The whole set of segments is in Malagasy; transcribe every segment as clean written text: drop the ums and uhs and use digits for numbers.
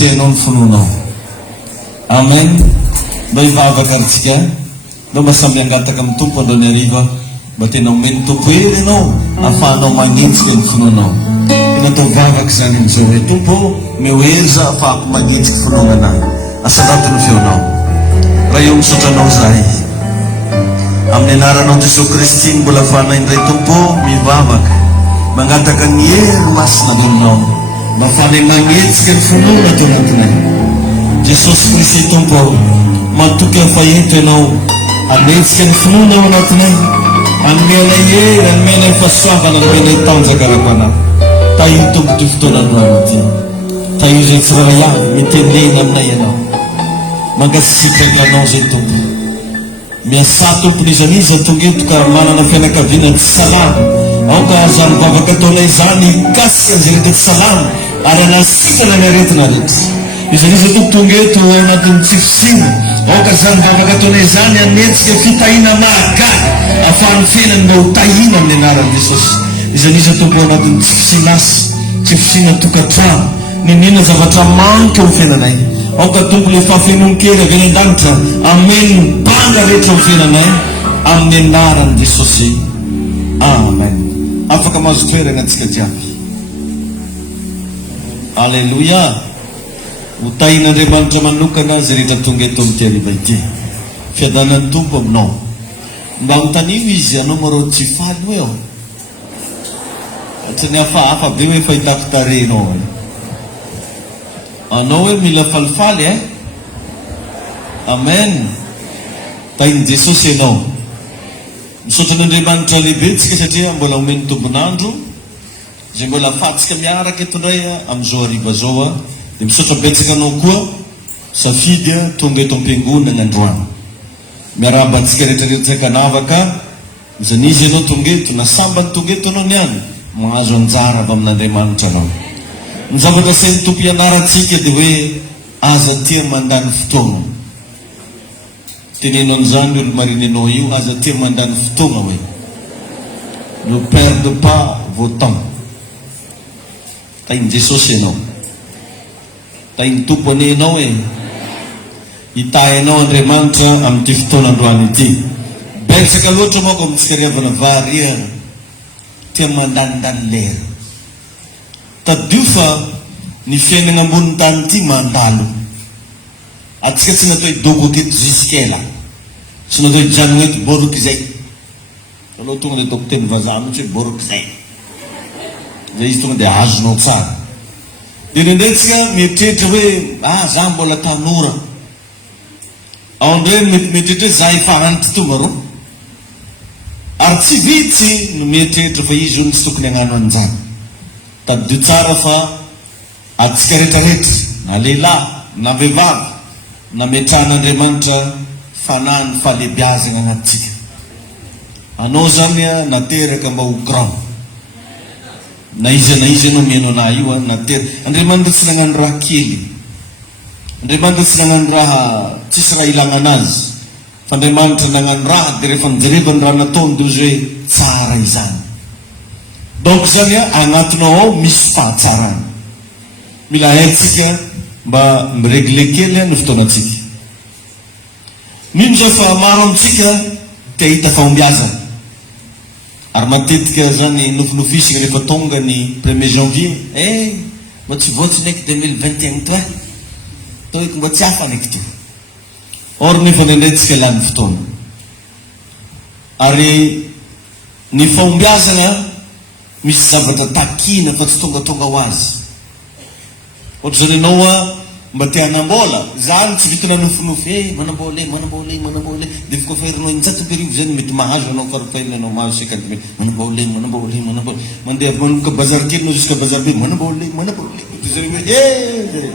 Tenong fununo. Amen. Baivavakartsika. No masambiangataka amin'ny tompo andro ny ariva. Mba tena omeny tompo hely ianao ahafahanao magnitsika ny finoanao. Tena atao vavaka zany amin'izao hoe tompo mioeza ahafahako magnitsika finoana anahy. Asalato ny feonao. Raha eo misotranao zahay. Amin'ny anaranao Jesosy Kristy mbola ahafahanay indray tompo mivavaka. Mangataka ny hery masina aminao. Mahafahanay magnitsika ny finoana tao anatinay. Jesosy Kristy tompo matoky hafaheto ianao hanetsika ny finoana ao anatinay. Anomenay hery, anomenay fahasoavana, anomenay tanjakarako anahy. Taio tompo ty fotoanandroany ty. Taio zay tsirairay avy mitendena aminay ianao. Mangasitraka anao zay tompo. Miasa tompon'izaniza tonga eto ka manana fianakaviana tsy salama. Ao ka zany vavaka ataonay zany kasika zay rehetra tsy salama ary anasitana ny aretina rehetra. Izaniza tompo tonga eto ao anatin'ny tsifosina. Ao ka zany vavaka ataonay zany anetsika fitahina mahagaga ahafahany fenany mba ho tahina amin'ny anaran'i Jesosy. Izaniza tompo ao anatin'ny tsifosina asy, tsifosina tokantrano. Ninina zavatra manka ho fenanay. Ao ka tompo le fahafenonkely avy eny an-danitra ameny banga rehetra ho fenanay amin'ny anaran'i Jesosy. Amen. Afaka mahazo toerana antsika jiaby. Alleluia. Ho tahin'Andriamanitra manokana zay rehetra tonga eto amin'ity hariva ity. Fiadanan'ny tompo aminao. Mba mitanio izy anao marao tsy faly hoe ao. Tsy ny hafahafa be hoe fahitako tarehinao. Anao hoe mila falifaly Amen. Tahin'i Jesosy ianao. Misaotra n'Andriamanitra lehibe tsika satria mbola omeny tombonandro zay mbola afahantsika miaraka eto indray amin'izao hariva zao dia misaotra betsaka anao koa safidy tonga eto am-piangonana androany. Miarabantsika rehetrarehetra kanavaka izany izy ianao tonga eto na sambany tonga eto anao niany mahazo anjara avy amin'Andriamanitra anao. Ny zavatra sain'ny tompo ianarantsika dia hoe aza tia mandany fotoana. Tenenao an'izany olo mariny anao io, aza tia mandany fotoana hoe ne perde pas vos temps. Tahin'i Jesosy ianao. Tahin'ny tompo ane ianao hoe hitahy ianao Andriamanitra amin'ity fotoana androany ity. Betsaka loatra manko amintsika riavana varia tia mandanindany lera. Tadio fa ny fiainana amboniny tany ity mandalo. Atsika tsy natao hidoko aketo ziskela. Tsy natao hijanona eto boroky izay. Aloha tonga dia ataoko teny vazaha mihitsy hoe boroky izay. Zay izy tonga dia azonao tsara. Dia nendretsika mietrehitra hoe za mbola tanora. Ao indray mietrehitra hoe za efa antitra maro. Ary tsy vitsy no mietrehitra fa izy olo tsy tokony hagnano an'izany. Tadio tsara fa atsika rehetrarehetra na lehilahy na vehivavy na metrahan'Andriamanitra fanahy ny fahalebiazana anatsika. Anao zany nateraka mba ho grand. Na izy anao mihaino anahy io nateraka. Andriamanitra tsy nagnano raha kely. Andriamanitra tsy nagnano raha tsisy raha ilana anazy. Fa Andriamanitra nagnano raha dia rehefa nijerevany raha nataony dia ozy hoe tsara izany. Donc zany agnatinao ao misy fahatsarana. Mila haintsika mba miregle kely ny fotoanatsika. Mino zao fa maro amintsika te hita fahombiazana. Ary matetika zany nofinofisika rehefa tonga ny 1er janvier. Mba tsy voatsy naiky 2021 to toiko mba tsy hafa naiky teo. Or nefa nendretsika lany fotoana. Ary ny fahombiazana misy zavatra takina fa tsy tongatonga ho azy. Ohatra zany ianao mba te hanambola, zany tsy vitana nofinofy, manambola dia fikoferinao injato-perivo zany mety mahazo anao farafaelina anao mahazo 50 000. Manambola. Mandeha manomboka bazary kely anao jusqu'à bazary be, manambola. Zany hoe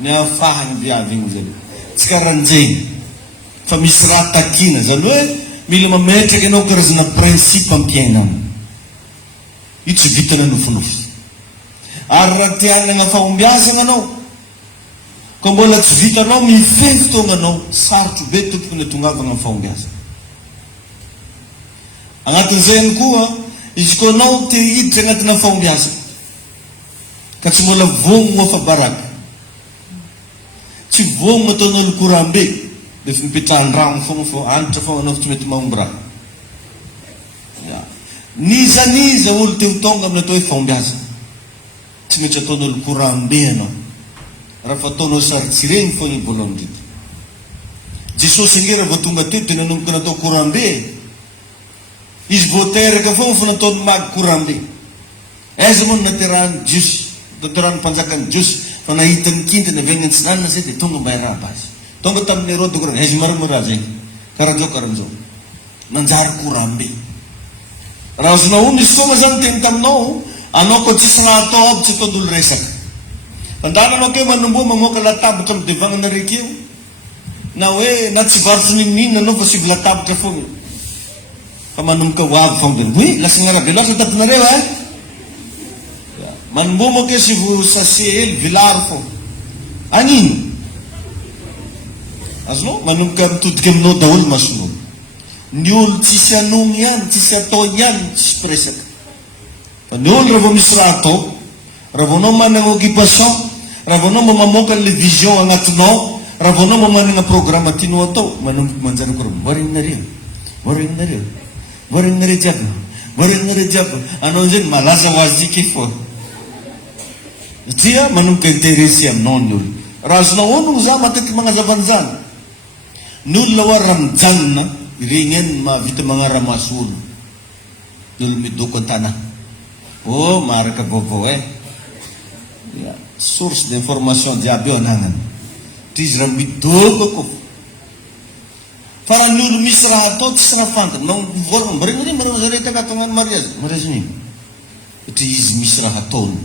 ny ahafahany viavy igny zany. Tsy karahan'izay. Fa misy raha takina, zany hoe mila mametraka ianao karazana principe am-piainana. Io tsy vitana nofinofy. Ary raha te hanana fahombiazana anao ka mbola tsy vitanao mifehy fotoana anao, sarotro be tompoko ny tongavana amin'ny fahombiazana. Agnatin'izay ihany koa izy koa anao te hiditra agnatina fahombiazana ka tsy mbola vono moa fa baraka tsy voagna ataon'olo korambe dia efa mipetrahan-drano fogna fo antitra fogna anao tsy mety maomby raha. Niza olo teo tonga amin'ny atao hoe fombiaza tsy mety ataon'olo korambe anao raha fa ataonao sarotsy regny fogna i voalohany ndrety. Jesosy nge raha vao tonga teo dia nanomboka natao korambe, izy voateraka fogna fa nataony magy korambe. Aiza moa naterahany Jiosy, naterahany mpanjakany Jiosy fa nahitany kintana avy any antsinanana zay dia tonga mba hiraba azy. Tonga tamin'ny Herode koa aiza maramara zay karahan'izao nanjary korambe. Raha azonao ono izy foana zany teny taminao, anao koa tsisy raha atao aby tsy ataon'olo resaka. Tandana anao ke manomboa mamoaka latabatra amin'ny devagnana raiky eo, na hoe na tsy varotsy ninina anao fa sivy latabatra fogna fa manomboka ho avy fogna dia oui lasa gnarabe loatra taponareo manomboa moa ke sivy sase hely vilary fo anino azonao manomboka mitodika aminao daholo masonao. Ny olo tsisy anony ihany, tsisy atao ihany, tsisy presaka. Fa ny olo raha vao misy raha atao, raha vao anao manana occupation, raha vao anao mba mamoaka le vision agnatinao, raha vao anao mba manana programme tianao atao, manomboka manjary koa voaregninareo jiaby, anao zay malaza ho azy ike fo satria manomboka intéressé aminao ny olo. Raha azonao ono za matetiky magnazava an'izany, ny olona hoa raha mijanona regny any mahavita magnara-maso olo, ny olo midoko an-tana maharaka vaovao source d'information jiaby eo anagnany ty izy raha midoko ko. Fa raha ny olo misy raha atao tsisy raha fantany nao voalohany mbaregny mareo zare takato agnano mariazy mariazy satria izy misy raha ataony.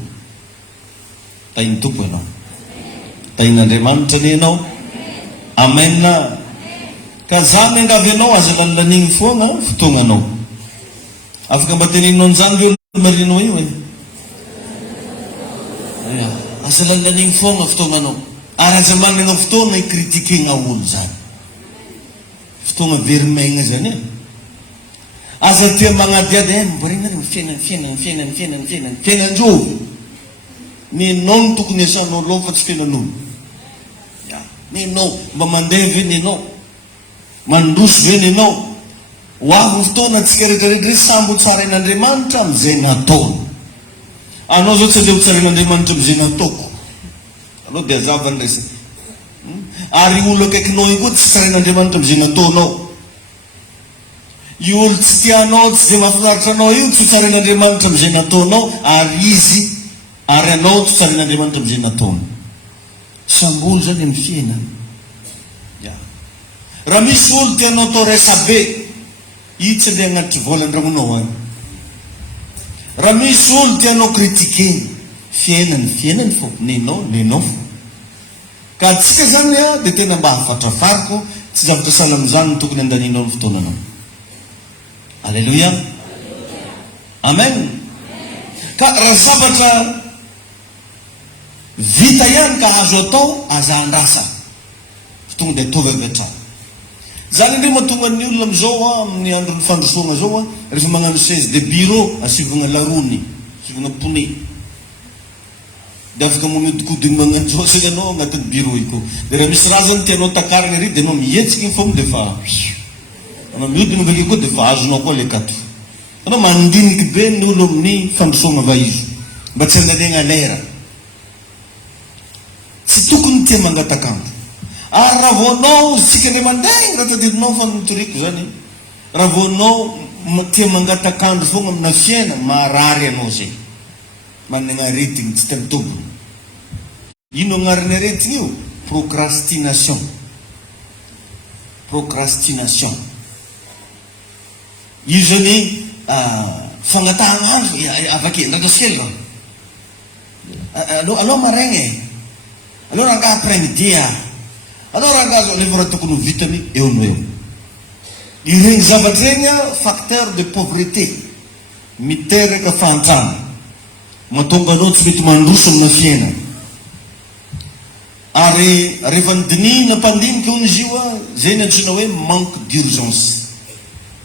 Tain'ny tompo ianao, tain'Andriamanitra anie ianao, amen. Ka za miangavy anao aza lalanigny foana fotoagnanao. Afaka mba teneninao an'izany le olo marinao io aza lalanigny foana fotoagnanao. Ary aza manana fotoana ikritikegna olo zany, fotoagna verimaigna zany aza tia magnadiady mbaregnareo fiainan-dreo nenao no tokony asanao loha fa tsy fiainan'olo. Nenao mba mandeha ve nenao, mandroso ve nenao, ho avy fotoana atsika rehetrarehetra sambo tsara in'Andriamanitra amin'izay nataony. Anao zao tsy aleo tsara in'Andriamanitra amin'izay nataoko, anao dia azava ny resaka. Ary olo akaikinao io koa tsy tsara in'Andriamanitra amin'izay nataonao. Io olo tsy tianao, tsy dia mahafinaritra anao io tsy tsara in'Andriamanitra amin'izay nataonao, ary anao tsy tsara in'Andriamanitra amin'izay nataony. Samby olo zany amin'ny fiainana. Raha misy olo tianao atao resabe, io tsy andeha agnaty volan-dramonao any. Raha misy olo tianao kritikeny, fiainany fo, nenao fo. Ka atsika zany dia tena mba hafatrafariko, tsy zavatra sahala amin'izany tokony andaninao ny fotoananao. Alleluia, amen. Ka raha zavatra vita ihany ka azo atao, aza andrasa fotonga dia atovy avy hatrany. Zany indray mahatonga ny olona amizao amin'ny andron'ny fandrosoana zao rehefa magnano chaise de bureau asivagna larony, asivagna pone, dia afaka mamodikodiny magnano zao saka anao agnatin'ny bureau iko. Dia raha misy raha zany tianao takarina ary dia anao mihetsiky iny fogna dia fa anao mihodina avake koa dia fa azonao koa le kato. Anao mandiniky be ny olo amin'ny fandrosoana vaizo mba tsy andaniagna lera, tsy tokony tia mangatakandro. Ary raha vao anao sika ne mandaigny raha tadidinao fa mitoriko zany, raha vao anao tia mangatakandro fogna amina fiaina, marary anao zay, manana aretigny tsy tamitombony. Ino agnarany aretigny io? Procrastination. Io zany fangatahana andro avake ndratasikely raha aloha maraigny aloha rangaha après-midi aloha rangaha zao lefa raha tokony ho vitany eo no eo. Iregny zavatra regny facteur de pauvreté, miteraka fantrana, mahatonga anao tsy mety mandroso amina fiaina. Ary rehefa nidinina mpandinika hono izy io zay ny antsoina hoe manque d'urgence.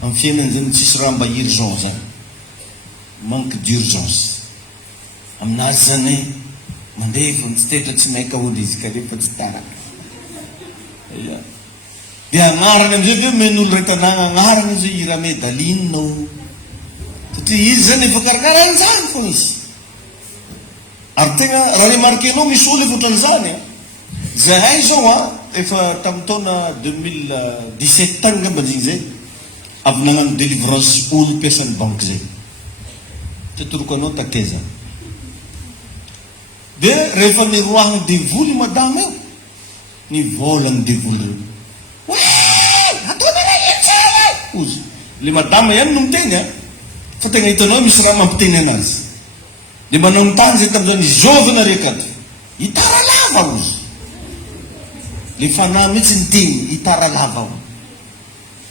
Amin'ny fiainana zany tsisy raha mba urgent zany, manque d'urgence. Aminazy zany mandeha fa tsy tetra tsy maika olo izy ka rehefa tsy taraka Iya. Dia ngarang amizay men'olo ray tanàna agnarana zay Irame Dalinina satria izy zany efa karakara an'izany fo izy. Ary tegna raha remarquenao misy olo efa ohatran'izany zahay zao efa tamin'ny taona 2017 tany ngamba zay avy nagnano délivrance olo mpiasan'ny banque zay tetoroko anao takeza de rehefa miroahana devoly madama eo ny volagny devoly reo ataonara itsy ozy le madama ihany no miteny fa tegna hitanao misy raha mampiteny anazy de manao ny tany zay tam'izany izovina rekato hitara lava ozy le fanahy mihitsy ny teny hitara lava o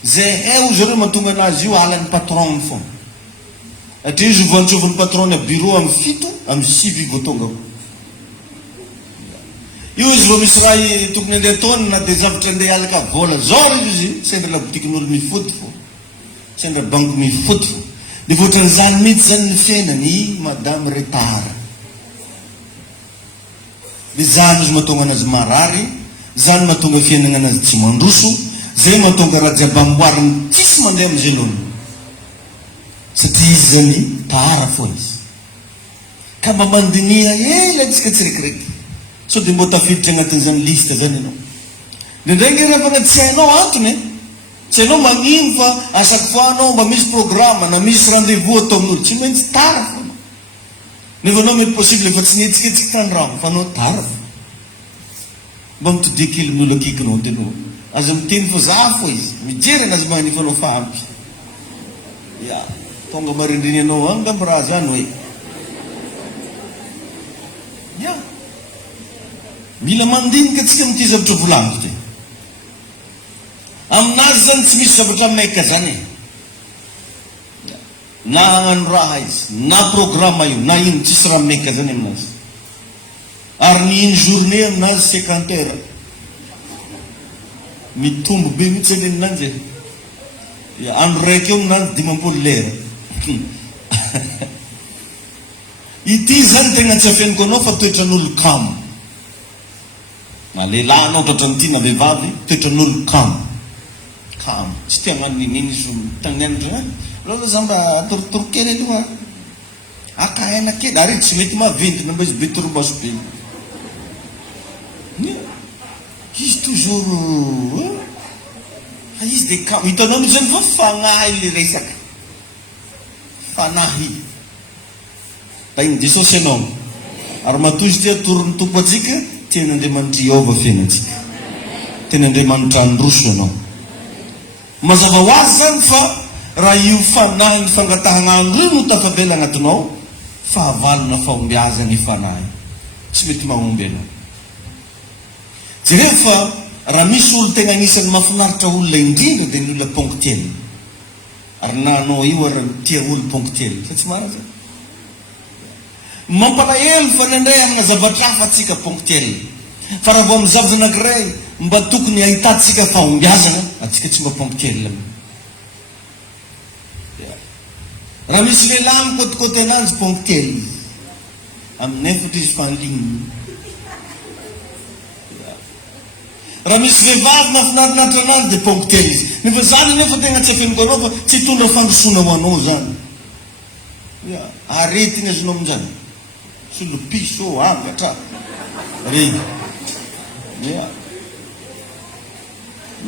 zay eo zareo mahatonga anazy io alan'ny patron fo satria izy voantsovan'ny patron a bureau amy 7 amy 6 vo tonga io izy vao misy raha tokony andeha ataony na de zavatra andeha alaka vola zao izy sendra la botikin'olo mifody fo sendra banque mifody fo de voatran'izany mihitsy zany ny fiainany madame retard de zany izy mahatonga anazy marary zany mahatonga fiainana anazy tsy mandroso zay mahatonga raha jiaby amboariny tsisy mandeha am'izay lony satria izy zany tahara fo izy ka mba mandinia ela tsika tsirekireky so de mbo tafiditra agnatin'izany liste zany ianao ndraindray rehefa agnaty tsy hainao antony tsy hainao magnino fa à chaque fois anao mba misy programme na misy rendez-vous atao amin'olo tsy maintsy tara fo nefa anao mety possible efa tsy nihetsiketsika tandramo fa anao tara fo mba mitodikily min'olo akikinao tenao aza miteny fo za fo izy mijery anazy magny fa anao fahampy ya tonga marindriny anao angamba raha zany hoe ya mila mandinika atsika amity zavatra volaniko te aminazy zany tsy misy zavatra maika zany na hagnano raha izy na programme io na ino tsisy raha maika zany aminazy ary ny iny journée aminazy 50 heures mitombo be mihitsy aneninanjy andro raiky eo aminazy 50 lera ity zany tegna tsy afianiko anao fa toetran'olo kamo na lehilahy anao toetran'ity na vehivavy toetran'olo kamo tsy tia agnano nininy izy tagnianatra loha za mba atoritorokely aloha akaina kely ary tsy mety maventy namba izy be torobaso be izy toujours izy de kamo hitanao misy zany fa fanahy le resaka fanahy da iny jesosy anao ary matozy tia torony tompo atsika tian'Andriamanitra Jehova fiainatsika tian'Andriamanitra androso anao mazava ho azy zany fa raha io fanahy ny fangatahana andro io no tafavela agnatinao fahavalona fahombiazany fanahy tsy mety mahomby anao jereo fa raha misy olo tegna agnisan'ny mahafinaritra olona indrindra de ny olona ponctuel ary na anao io ary tia olo ponctuel fa tsy mara zany mampalahelo fa nandray amina zavatra hafa atsika ponctuel fa raha vo amin'ny zavatra anankiray mba tokony ahitatsika fahombiazana atsika tsy mba ponctuel raha misy lehilahy mikotikôty anazy ponctuel amin'ny efatra izy fanligne raha misy vehivavy mahafinaritra anazy de ponctuel izy nefa zany nefa tegna tsy afianiko anao fa tsy hitondra fandrosona ho anao zany arety iny azonao amin'izany solo piso angatra reny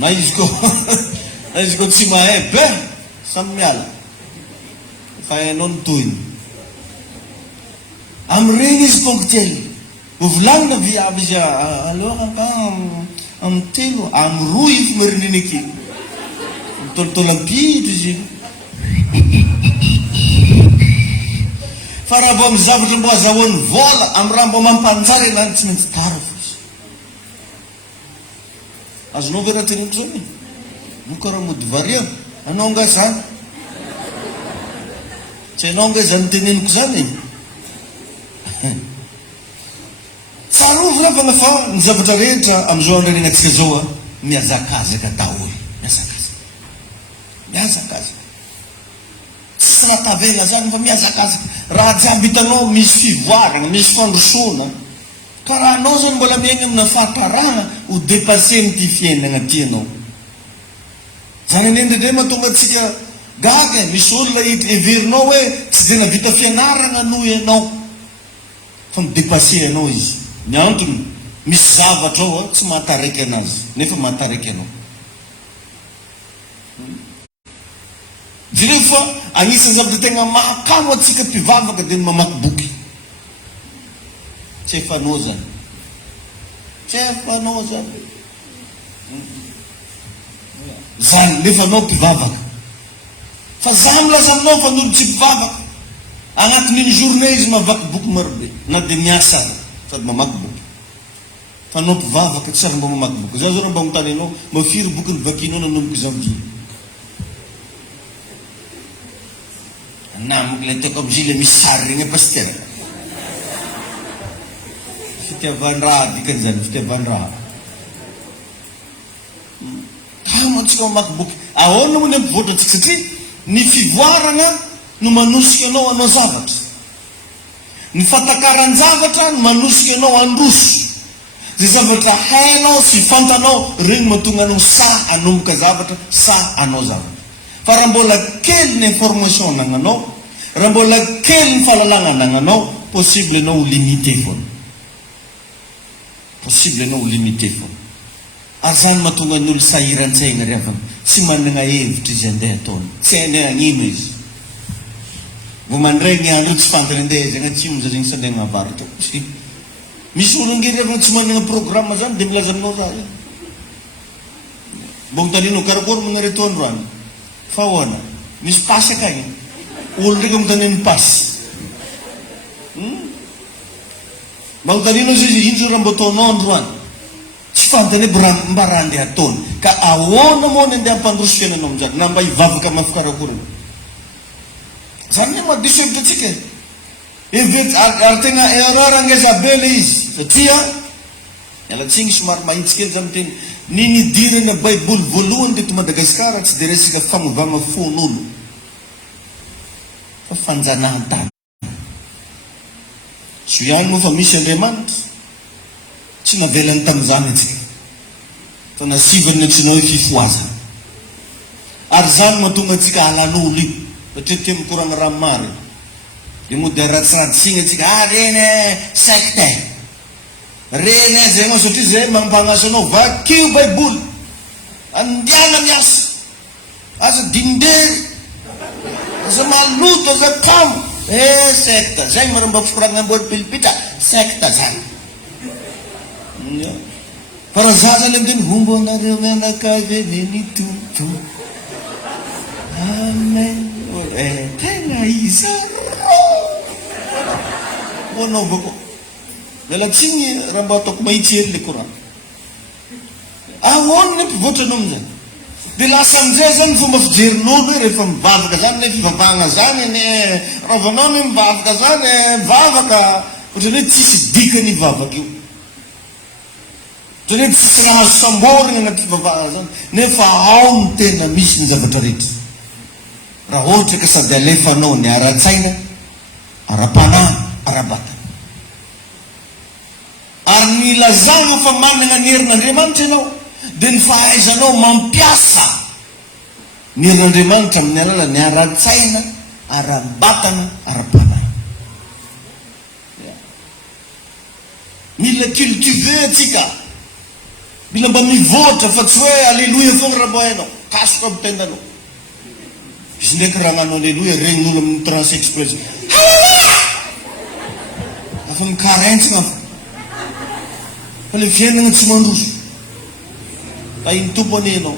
na izy ko tsy mahay be samy miala fa hainao ny toyny am'regny izy ponctuel vovilanina viavy izy alors amy telo amy roa izy marindriny aky mitolotolo ampitro izy fa raha vo amy zavatra mbo azahoany vola amy raha mbo mampanjary anany tsy maintsy tara fo izy azonao ve raha teneniko zany mokaraha mody varia anao nga zany tsy hainao nga zany teneniko zany tsarovina fana fa ny zavatra rehetra am'izao andreregnatsika zao miazakazaka daholy miazakazaka tsisy raha tavela zany fa miazakazaka raha jiaby hitanao misy fivoarana misy fandrosona Para anao zany mbola miaigna amina fahatarana ho dépassé ny ty fiainana ty anao. Zany indrindray mahatonga antsika gaga, misy olona heverinao hoe tsy dia navita fianarana noho ianao, fa midépassé anao izy. Ny antony misy zavatra ao tsy mahataraiky anazy nefa mahataraiky anao. Jereo fa anisan'ny zavatra tegna mahakamo atsika mpivavaka dia ny mamaky boky. Tsy efanao zany. Tsy efanao zany. Zany nefa anao mpivavaka. Fa za milaza aminao fa n'olo tsy mpivavaka. Agnatin'iny journée izy mavaky boky marobe. Na dia miasa sady mamaky boky. Fa anao mpivavaka tsy mba mamaky boky. Za zao mba mitany anao, mafiry boky ny vakinao nanomboka janvier. Namako ilay teko amin'izay ilay misy sary regny pasitera. Fitiavan-draha dikan'izany, fitiavan-draha. Kamo antsika mamaky boky. Ahoana moa ny ampivoatra antsika satria ny fivoarana no manosika anao hanao zavatra. Ny fatakaran-javatra no manosika anao handroso. Zay zavatra hainao sy fantanao regny mahatonga anao sa hanomboka zavatra, sa hanao zavatra. Fa raha mbola kely ny information anagnanao, raha mbola kely ny fahalalana anagnanao, possible anao ho limité foana. Possible anao ho limité foana. Ary zany mahatonga ny olo sahiran-tsaigna ry havana, tsy manana hevitra izy andeha ataony, tsy hainy agnino izy. Vao mandray ny andro tsy fantany andeha izy agnatsimo zay zegny sy andeha agnavaritra. Misy olo ngery avana tsy manana programme zany dia milaza aminao za zany. Mba mitanino karakory manareo androany. Fa ahoana? Misy pasy akagny. Olo ndraiky mitanino pasy. Mba mitanino izy injo raha mba ataonao androany. Tsy fantany hoe mba raha andeha ataony. Ka ahoana moa ny andeha ampandroso fiainanao amin'izany na mba hivavaka amin'ny karakory. Zany ny mahadiso hevitra atsika. Ary tena erreur angezabele izy. Satria mialatsiny somary mahitsy kely zany teny ny nidirana baiboly voalohany teto Madagasikara tsy dia resaka famovana fon'olo fa fanjanahantany. Tsy ihany moa fa misy Andriamanitra tsy navelany tamin'izany atsika fa nasivany antsinao hoe fifoazana. Ary zany mahatonga antsika halan'olo io satria tia mikorana raha mary dia moa dia ratsiratsiny atsika reny secte reny zay anao satria zay mampagnasa anao vakio baiboly andiana miasa asa dindery asa maloto aza kamo secte zay maromba fikorana amboary pilipitra secte zany. Fa raha za zany amteny hombo anareo mianakavy eny tompo amen. Tena iza anaovako mialatsiny raha mba ataoko mahitsy hely le korana. Ahoana ny mpivoatra anao amin'izany dia lasa amin'izay zany fomba fijerin'olo hoe rehefa mivavaka zany ne fivavahana zany ne ravanao ne mivavaka zany mivavaka ohatrany hoe tsisy dikany mivavaka io, ohatrany hoe tsisy raha azo samborina anaty fivavahana zany nefa ao ny tena misy ny zavatra rehetra. Raha ohatra ka sady alefanao ny ara-tsaina, ara-panahy, ara-batana. Ary ny lazana fa manana ny herin'Andriamanitra ianao dia ny fahaizanao mampiasa ny herin'Andriamanitra amin'ny alalan'ny ara-tsaina, ara-batana, ara-panahy. Mila cultiver atsika, mila mba mivoatra fa tsy hoe alleluia foana raha mbo hainao, kasoka amin'ny tendanao. Izy ndraiky raha hagnano alleluia regnin'olo amin'ny trans express afa mikarentsina fa le fiainana tsy mandroso tahiny tompo ane anao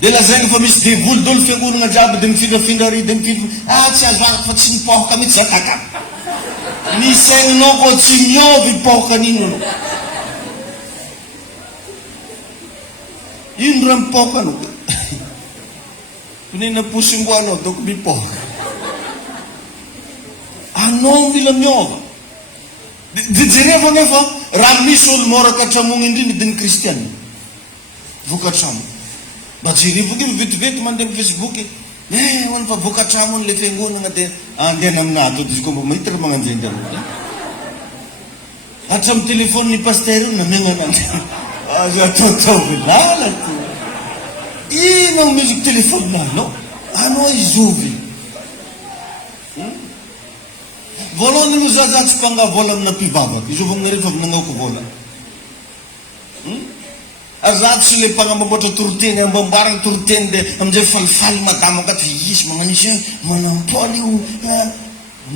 dia lazainy fa misy devoly dolo fiangonana jiaby dia mifindrafindra ary dia mifindra tsy azoaka fa tsy mipohoka mihitsy zakaka ny saigninao koa tsy miovy mipohoka an'ino anao. Ino raha mipohoka anao kunena posimboanao doko mipohoka anao mila miova. Jereva nefa raha misy olo moraka atramony indrindra dia ny kristianina vokatramo mba jereva ke vetivety mandeha amin'ny Facebook hoany fa vokatramo le fiangonana dia andehana aminahy to dizy ko mba mahita raha magnanjay ndareo Hatram telefoniny paster io namenanany azo ataotao vilala to ino misy telefoninanao anao izovy voalohany no zazatsy mpangavola amina mpivavaka izovy amina rehefa avy nangaoko vola azatsy le mpagnamboatra toroteny ambambarana toroteny de amizay falifaly madama akaty isy magnanisy manampoly io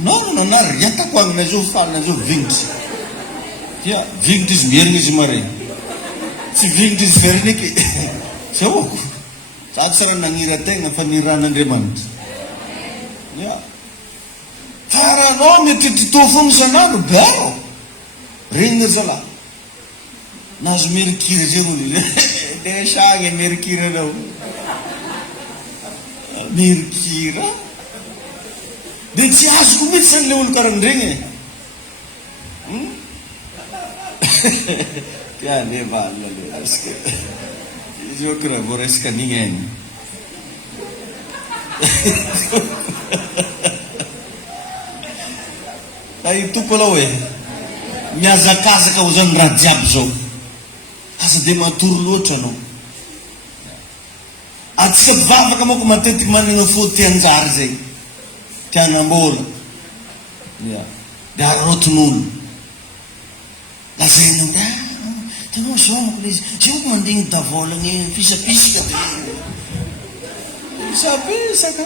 no na riatako agny na zao faly na zao vignitry dia vignitry izy mierigna izy mare tsy vignitry izy veriniky zao zatsy raha nagnira tegna fa niran'Andriamanitra ia fa raha anao mieritreritra fogna isan'andro bero regny zalahy nazo merikira zay olo de sagny merikira anao merikira de tsy azoko mihitsy zany le olo karan'regny tia le valina le aska izy io kira voresaka an'igny agny da i tompo aloha hoe miazakazaka ho zany raha jiaby zao asa de matory loatra anao atsika mpivavaka manko matetiky manana fo tianjary zay tianambola ia de aroton'olo lazainao tanao zao manko le izy zay moko mandigny davolagny fisapisaka de fisapisaka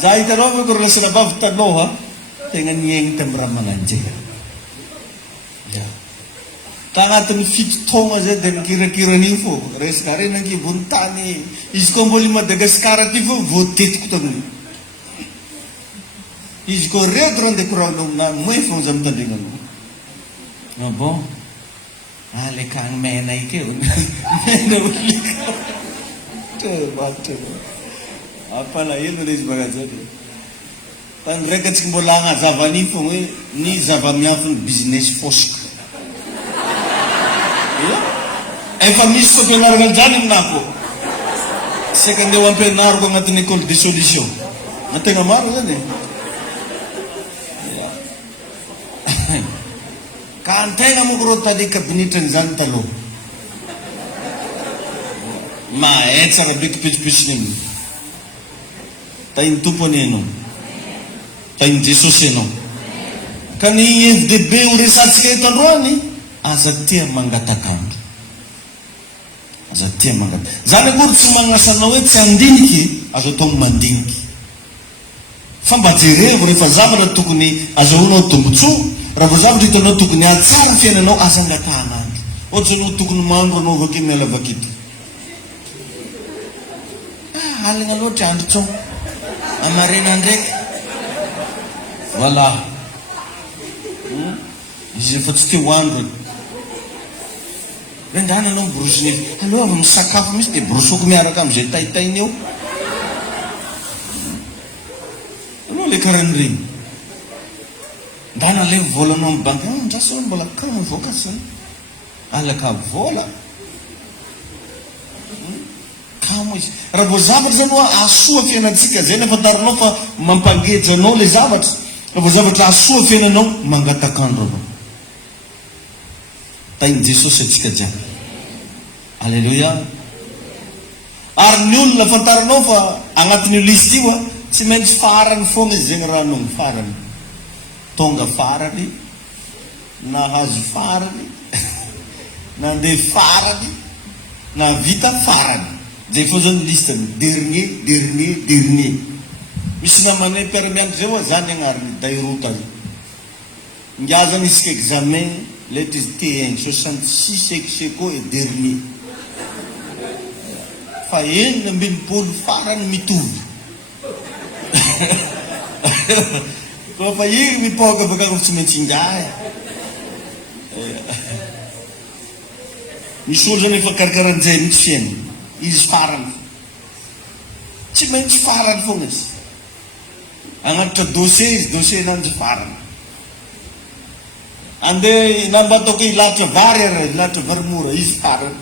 za hitanao fa kory lasana bavy tanao tegna niegny tamy raha mananjay ta agnatin'ny fito taogna zay de mikirakirany fo resaka reny ankivony tany izy koa mbola Madagasikara ty fo voatetiko taminy izy koa reto raha ndeha korahanao aminah moe fogna za mitandregnanao ah bon le kagny mena ikeo mena olika tebatra apalahelo le izy bagazany tany raiky atsika mbola agnazavany fogna hoe ny zava-miafiny business fosika efa misy fampianarana anjany aminako seka andeha ho ampianariko agnatin'ny école de solution na tegna maro zany ka antegna moko ro talika binitrany zany taloha maetsara beky pitsopitsony aminy tainy tompony anao tainy Jesosy anao ka ny FDB ho resatsika eto androany aza tia mangatakandro aza tia mangata zany akory tsy magnasanao hoe tsy andiniky azo atao mandiniky fa mba jerevo rehefa zavatra tokony azahoanao tombotsoa raha vo zavatra hitanao tokony atsara fiainanao aza angatahanandro ohatra anao tokony mandro anao vaky miala vakito aligna loatra andro tsao amarena ndraiky voilà izy efa tsy te hoandro rendana anao miborosy nify aloha avy misakafo misy de borosoko miaraka amizay taitainy eo aloha le karan'regny ndana le volanao amy banky ndrasy mbola kamo voakasy alaka vola kamo izy raha vo zavatra zany hoa asoa fiainatsika zay nafantarinao fa mampangeja anao le zavatra raha vo zavatra asoa fiainanao mangatakandro anao tainy Jesosy atsika jiaby alleluia ary ny olona fantaranao fa agnatin'io listy io tsy maintsy farany fogna izy zegny raha anao farany tonga farany nahazo farany nandeha farany na vita farany zay fo zany listany dernier misy namanay permiandro zay hoa zany agnariny dairota ngazany isika examen lettre T1 66 ex-aequo et dernier fa enina ambinipolo farany mitovy koa fa igny mipoaka bakako tsy maintsy ingay misy olo zany efa karakaran'izay mitsy fiaina izy farany tsy maintsy farany fogna izy agnatitra dossier izy dossier nanjy farany andeha namba ataoko ilatra vary ara ilatra vary mora izy farany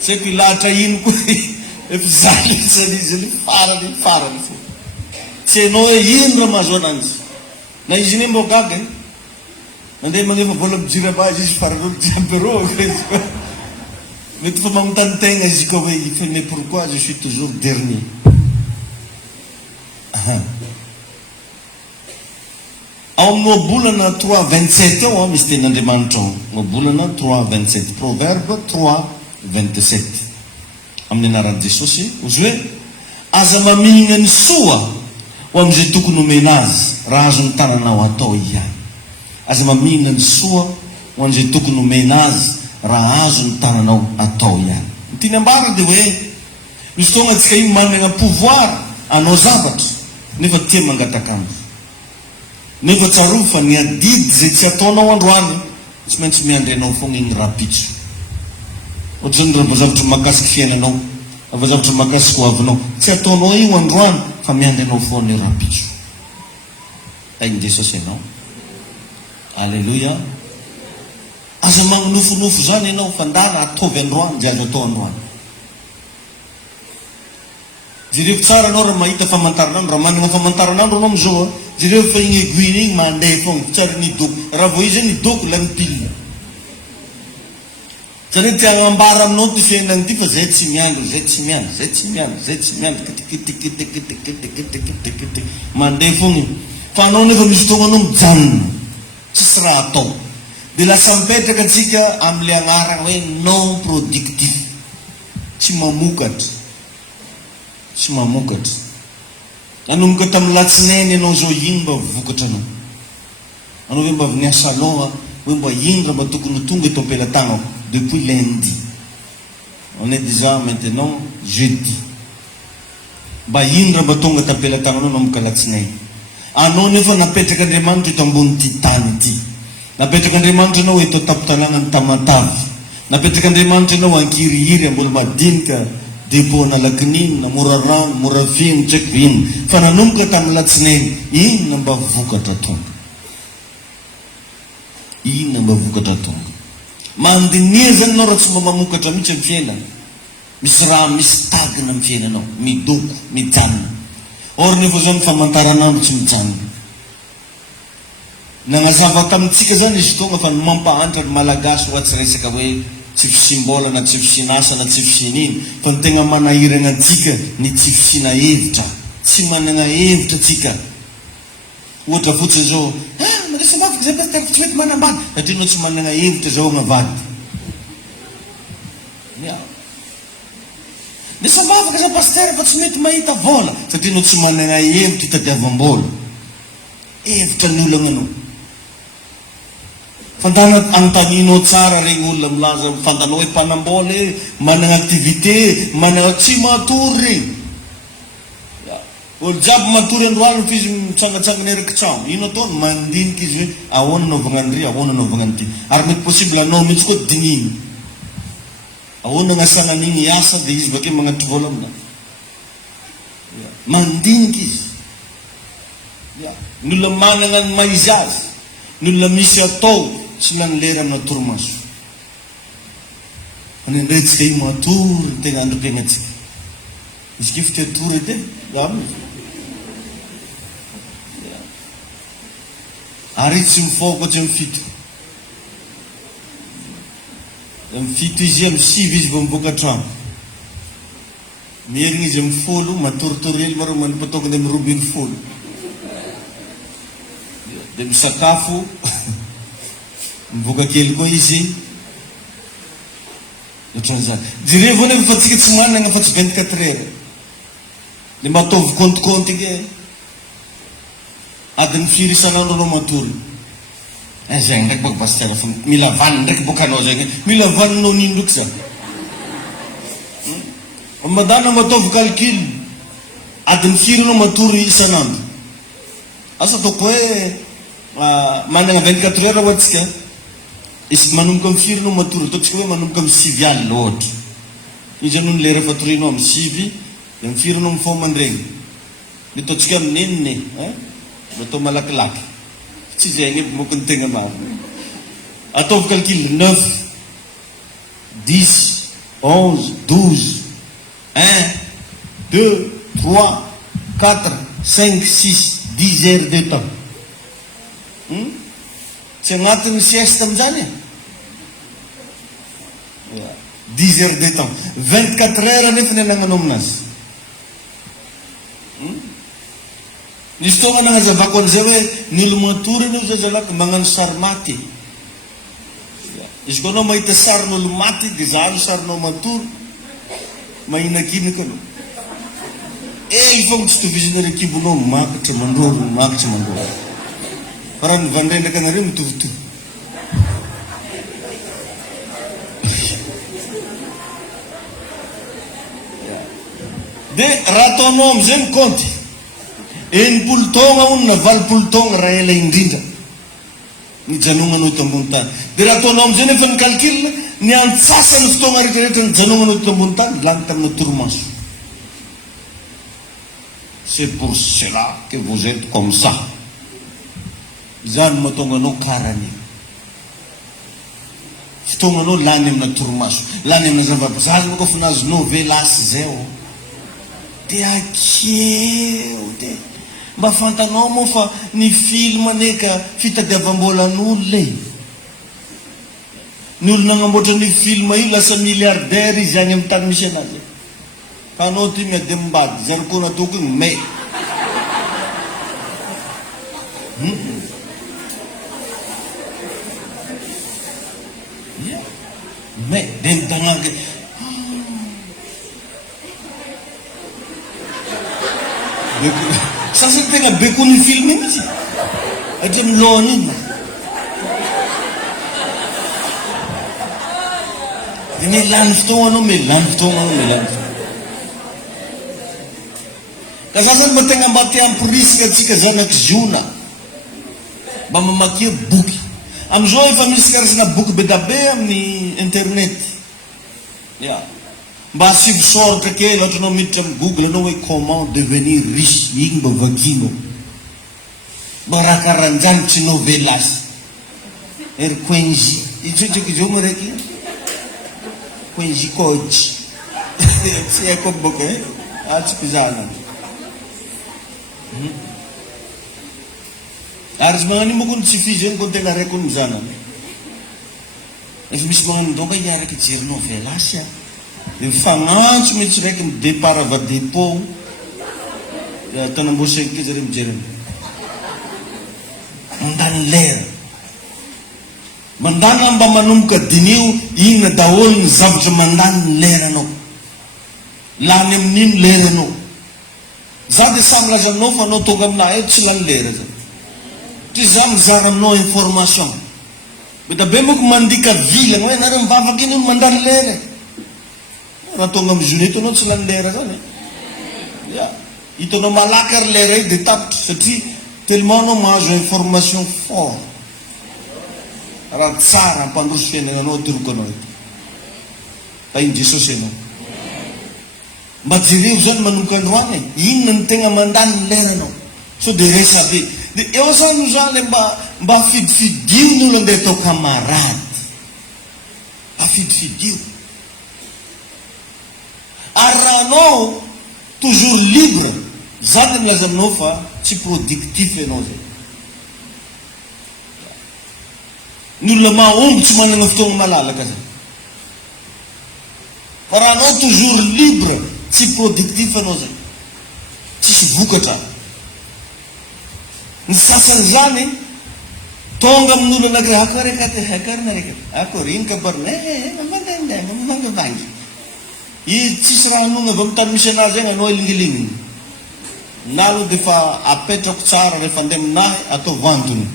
tsy haiko ilatra ino koa efa zany zany izy farany fo Tsy hainao hoe ino raha mahazo ananjy. Na izy iny mbo gaga nandeha magnefa vola mijiry abazy izy faran'olo jiaby reo. Mety fa magnontany tegna izy ka hoe mais pourquoi je suis toujours dernier. Ao amin'ny obolana 3:27 ao misy tenin'Andriamanitra ao. Obolana 3:27, Proverbe 3:27. Amin'ny anaran'i Jesosy ozy hoe aza mamihina ny soa ho amin'izay tokony omena azy raha azo ny tananao atao ihany. Aza mamihina ny soa ho amin'izay tokony omena azy raha azo ny tananao atao ihany. Ny tiany ambara dia hoe misy fotoana antsika io manana pouvoir anao zavatra nefa tia mangataka-kanto. Nefa tsaroa fa ny adidy zay tsy ataonao androany tsy maintsy miandry anao foana iny rapitso. Ohatr'izany raha zavatra mahakasiky fiainanao, raha zavatra mahakasiky ho avinao, tsy ataonao io androany fa miandry anao foana iny rapitso. Tain'i Jesosy ianao. Alleluia. Aza magnofonofo zany ianao fa ndana ataovy androany zay azo atao androany. Jereo tsara anao raha mahita famantaranandro, raha manana famantaranandro anao amizao, jereo fa iny aiguille iny mandeha foana tsara ny doko. Raha vao izy ny doko la mipilina. Satria tia agnambara aminao ty fiainana ty fa zay tsy miandro, zay tsy miandro, zay tsy miandro, zay tsy miandro, mandeha foana iny. Fa anao nefa misy fotoana anao mijanona, tsisy raha atao. Dia lasa mipetraka antsika amin'ile agnarana hoe non productif, tsy mamokatra. Tsy mamokatra. Nanomboka tamin'ny latsinainy ianao zao ino mba vokatra anao. Anao hoe mba niasa aloha hoe mba ino raha mba tokony tonga eto am-pelantanako depuis lundi. On est déjà maintenant jeudi. Mba ino raha mba tonga tam-pelantananao nanomboka latsinainy. Anao nefa napetraka Andriamanitra eto ambony ty tany ity. Napetraka Andriamanitra anao eto tampon-tanànany Tamatavy. Napetraka Andriamanitra anao ankirihiry ambola madinika depo na lakinina, mora rano, mora vino, tsaiko ino. Fa nanomboka tamin'ny latsinainy, inona mba vokatra tonga? Inona mba vokatra tonga? Mandinia zany anao raha tsy mba mamokatra mihitsy amin'ny fiainana. Misy raha misy tagina amin'ny fiainanao, midoko, mijanona. Or nefa zany famantaranandro tsy mijanona. Nagnazava tamintsika zany izy tonga fa mampahantra ny malagasy ho atsy resaka hoe tsy fisim-bola na tsy fisinasa na tsy fisininy, fa ny tegna manahirana antsika ny tsy fisina hevitra. Tsy manana hevitra tsika. Ohatra fotsiny zao, marisa mafika zay pasteur tsy mety manambady. Satria anao tsy manana hevitra zao agnavady. Nisa mafika zay pasteur fa tsy mety mahita vola. Satria anao tsy manana hevitra hitadiavam-bola. Hevitra ny olana anao. Fandana antaninao tsara regny olona milaza fandanao hoe mpanambola manana activité, manana tsy matory regny. Olo jiaby matory androany fa izy mitsangatsangana eraky trano. Ino ataony mandinika izy hoe ahoana anaovana andry, ahoana anaovana an'ity. Ary mety possible anao mihitsy koa dininy. Ahoana gn'asana an'igny asa dia izy bakeo magnatry vola amina. Mandinika izy. Ny olona manana ny maizy azy, ny olona misy atao tsy nanilera amina torimaso. Any andretsika io matory ny tegna androm-piainatsika. Izy kify ty atory edy ary tsy mifaokatsy amin'ny fito. Amin'ny fito izy amin'ny sivy izy vao mivoaka trano. Mierigna izy amin'ny folo, matoritory hely maro manimpatokony amin'ny robiny folo. Dia misakafo, mivoaka kely koa izy. Ohatran'izany. Jereo vao nefa fa tsika tsy manana fa tsy 24 heures. Dia mataovy kontikonty ike. Adiny firy isan'andro anao matory. Zay ndraiky boka pasteur fa mila vaniny ndraiky boka anao zay. Mila vaninao nino ndraiky za. Madana mataovy calcul. Adiny firy anao matory isan'andro. Asa ataoko hoe manana 24 heures ho atsika. Izy manomboka amin'ny firy anao matory. Ataontsika hoe manomboka amin'ny 6 alina ohatra. Izy anao ny lera fatorianao amin'ny 6, dia amin'ny firy anao mifoha mandregny. Dia ataontsika amin'ny eniny. Atao malakilaky. Tsy zay ny moko ny tegna maro. Ataovy calcul 9, 10, 11, 12, 1, 2, 3, 4, 5, 6, 10 heures de temps. Tsy agnatin'ny sieste amin'izany e. 10 heures de temps, 24 heures nefa ny anagnanao aminazy. Nisy fotoana nagnazavako an'izay hoe nilo matory anao zay zalaky magnano sary maty. Izy koa anao mahita sarin'olo maty dia zahano sarinao matory, mahinakinaka anao. Fogna tsy tovizinareo kibonao makitra mandoro, makitra mandoro. Fa raha nivandrendraka anareo mitovitovy. Dia raha ataonao amin'izay ny compte 80 taona hono na 80 taona raha ela indrindra nijanonanao eto ambony tany. Dia raha ataonao amin'izay nefa ny calcul ny antsasany fotoana rehetrarehetra nijanonanao eto ambony tany lany tamina torimaso. C'est pour cela que vous êtes comme ça. Zany mahatonga anao karany. Fotoana anao lany amina torimaso, lany amina zava-pizazy moa kofa nazonao velasy zay o. Dia akeo dia mba fantanao moa fa ny film neka fitadiavam-bolan'olo le. Ny olo nagnamboatra ny film io lasa milliardaire izy any amin'ny tany misy anazy. Fa anao ty miady ambady, zariko nataoko igny me. Me, dia mitagnaky. Sasany tegna beko ny film iny izy. Hatria milohany iny. Dia melany fotoana anao, melany fotoana anao, melany fotoana. Ka sasany mba tegna mba te ampirisika atsika zanaky ziona mba mamakia boky. Amizao efa misy karazana boky be da be amin'ny internet. Mba asivy soratra kely ohatra anao miditra amin'ny Google anao hoe comment devenir riche, igny mba vakinao. Mba raha karan'izany tsy nao velasy. Ery Quenji, itsotraka izao mo raiky. Quenji coach. Tsy haiko boka e. Tsy pizana. Ary izy magnano io moa koa tsy fizy eny koa tena raiko ny zanany. Efa misy magnano donka iaraka jerinao velasy a. Dia mifagnantso mihitsy raiky ny départ ava dépôt. Dia tanambosy ke zareo mijerena. Mandany lera. Mandana mba manomboka dinio inona daholo ny zavatra mandany ny leranao. Lany amin'ino leranao. Za dia samy lazanao fa anao tonga aminahy eto tsy lany lera zay. Ty za mizara aminao information. Beta be moko mandika vilana hoe nareo mivavaka iny mandany lera. Raha tonga amin'ny journée eto anao tsy lany lera zany. Hitanao malaky ary lera io dia tapitra satria tellement anao mahazo information fort. Raha tsara ampandroso fiainananao atyroko anao eto. Tainy Jesosy anao. Mba jereo zany manomboka androany e. Inona ny tegna mandany ny leranao. So dia resa be. Dia eo zany zany mba fidifidio ny olo andeha atao kamarady. Mba fidifidio. Ary raha anao toujours libre, zany milaza aminao fa tsy productif ianao zay. Ny olona mahomby tsy manana fotoana malalaka zay. Fa raha anao toujours libre, tsy productif anao zay. Tsisy vokatra. Ny sasany zany tonga amin'olo anakira akarekate hakarinarekaty. Akory iny kabarina mamangovangy. I tsisy raha anona avy amin'ny tany misy anazy agny anao ilingilininy. Na aloha dia fa apetrako tsara rehefa andeha aminahy atao vantony.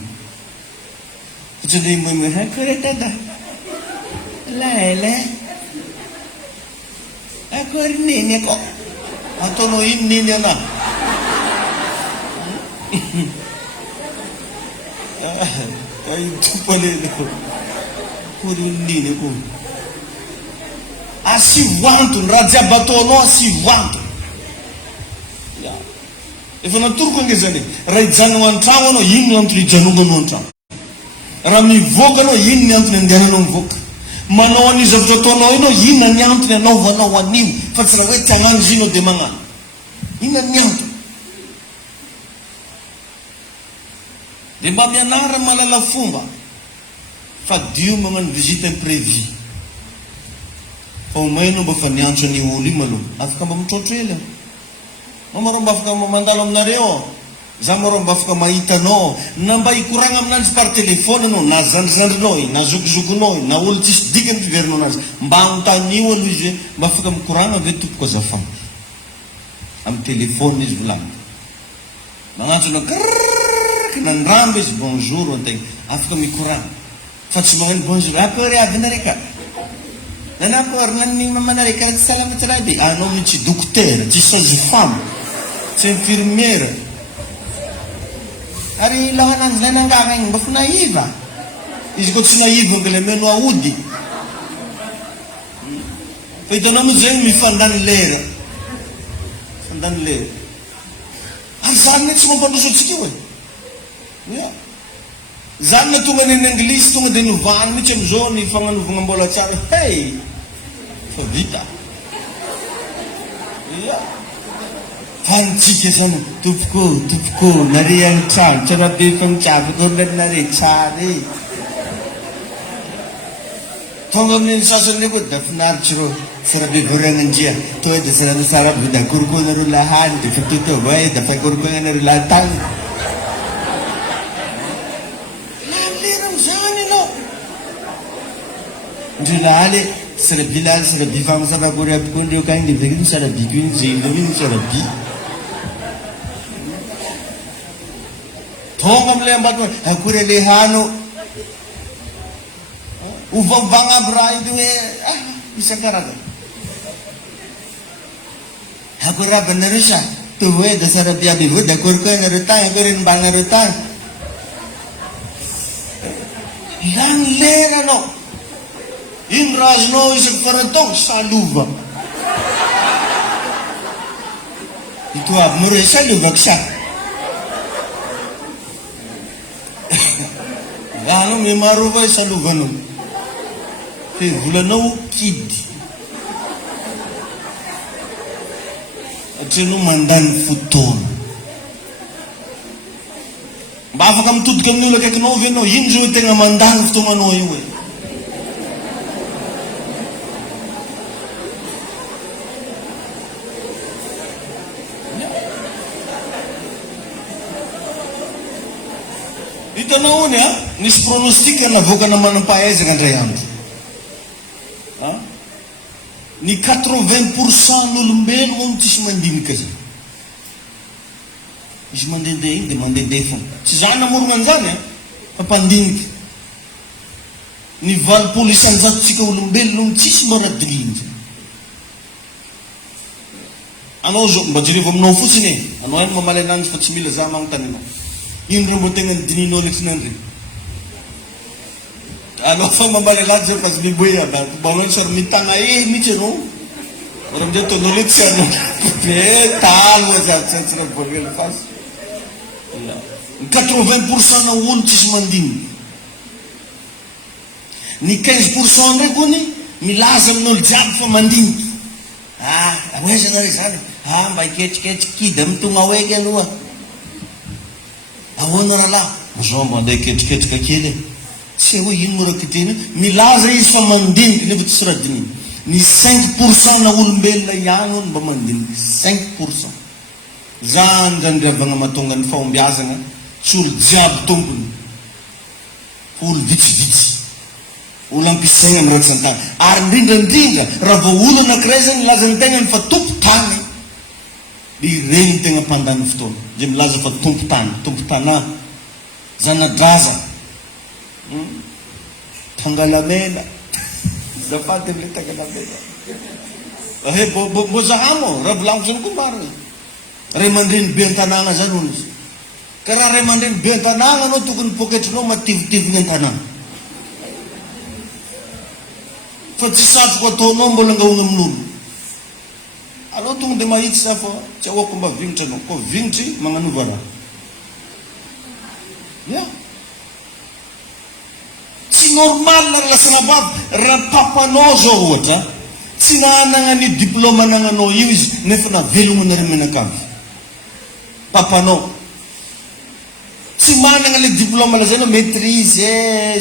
Satria dia moe akory dada. Lele. Akory neny ako. Ataonao ino neny anahy. Ay tupalelo. Akory neny ako. Asivy antony, raha jiaby ataonao asivy antony. Efa natoroko ange zany. Raha hijanona an-trano anao, ino ny antony hijanonanao an-trano. Raha mivoaka anao, ino ny antony andehananao mivoaka. Manao an'io zavatra ataonao ino, inona ny antony anaovanao an'io. Fa tsy raha hoe ty hagnano izy ino dia magnano. Inona ny antony. Dia mba mianara malala fomba fa dio magnano visite imprévu. Fa omaino mba fa niantso ny olo io maloha afaka mba mitrotro ela. Maro mba afaka mandalo aminareo. Za maro mba afaka mahitanao na mba hikoragna aminanjy par telefôny anao na zandrizandrinao na zokozokonao na olo tsisy dikany fiverinao anazy mba anontanyio aloha izy hoe mba afaka mikoragna ve tompoko azafady amin'ny telefôny izy volagny magnantso na krrrrk na ndrambo izy bonjour antegna afaka mikoragna fa tsy magnano bonjour akory avy nareka nanakory nany mamanareka salama tsara be anao mitsy dokotera tsy sage-femme tsy infirmière ary laha ananjy lay nangava igny mba fa naiva izy ko tsy naiva ngale meno aody fa hitanao moa zegny mifandany lera fandany lera ary zany ne tsy mampandroso atsika io e zany na tonga ny anglisy tonga dia novany mihitsy amizao ny fagnanovana mbola tsara hey fa vita fanitsika zany tompoko nare any trano tsara be fanitsavako nare tsara e tonga amin'ny sasany koa da finaritry reo sarabe voregnandria to da sarana sarabe da korokoanareo lahany de fa totova e da fa korokoanareo lahatany lalera amizany anao ndre lahaly sarabi lahaly sarabi famasarakory aby koa ndreo kagny de vekiny sarabi ko iny zelo iny sarabi tonga amile ambatoa akory alehano uvaovagna aby raha iny hoe isan-karazany akory raha nareo sa tovo hoe da sarabi aby avao da akory koa nareo tagny akory nimbanareo tagny lany lera anao ino raha azonao isaky faratao salova ito aby moroe salovako sa anao mimarova salovanao fe volanao kidy satria anao mandany fotoana mba afaka mitodika amin'ny olo akaikinao ve anao ino zao tegna mandany fotoananao io e hitanao ony a nisy pronostika navokana manam-pahaizana andray andro ny 80% n'olombelo moa no tsisy mandinika zany izy mandehandeha iny de mandehandeha fona tsy zany namorona an'izany a fa mpandinika ny 80% isanjatontsika olombelo no tsisy maradiliny anao zao mba jerevo aminao fotsiny e anao any mamaly ananjy fa tsy mila za magnontany anao ino reo mbo tegna nidininao alekinandre anao fa mamaly anazy zay fa zy miboe ada banao sary mitagna mihitsy anao ora amizay ataonao le tsy anao be talo zatsira voalela fasy ny 80% na olo tsisy mandiny ny 15% ndraiky ony milaza amin'olo jiaby fa mandiniky aoezana re zany mba iketriketriky kidy amy tonga oeky aloha ahoana rahalahy zao mba andeha iketriketrika kely e tsy hoe ino morakiteny milaza izy fa mandiniky nefa tsisy raha dininy ny 5% na olombelona ihany ony mba mandiniky 5% zany zany ravagna mahatonga ny fahombiazana tsy olo jiaby tompony fa olo vitsivitsy olo ampisaigna amy ratsy an-tany ary indrindrandrindra raha vao olo anakiray zany milaza ny tegnany fa tompo tany de ireny tegna mpandany fotoana zay milaza fa tompo tany tompo tanà zanadraza tangalamena zafady le tangalamena he mbo zahano raha volaniko zany koa marina ray aman-dreny be an-tanàna zany olo izy ka raha ray aman-dreny be an-tanàna anao tokony poketrinao mativitivigny an-tanàna fa tsy satroko ataonao mbola angahoana amin'olo anao tonga de mahitsy sa fa tsy ahoako mba vignitra anao ko vignitry magnanova raha tsy normal na lasana bavy raha papanao zao ohatra tsy nahanagna ny diplôme anagnanao io izy nefa navelogno anare menakavy papanao tsy manana le diplôme la zay anao maîtrise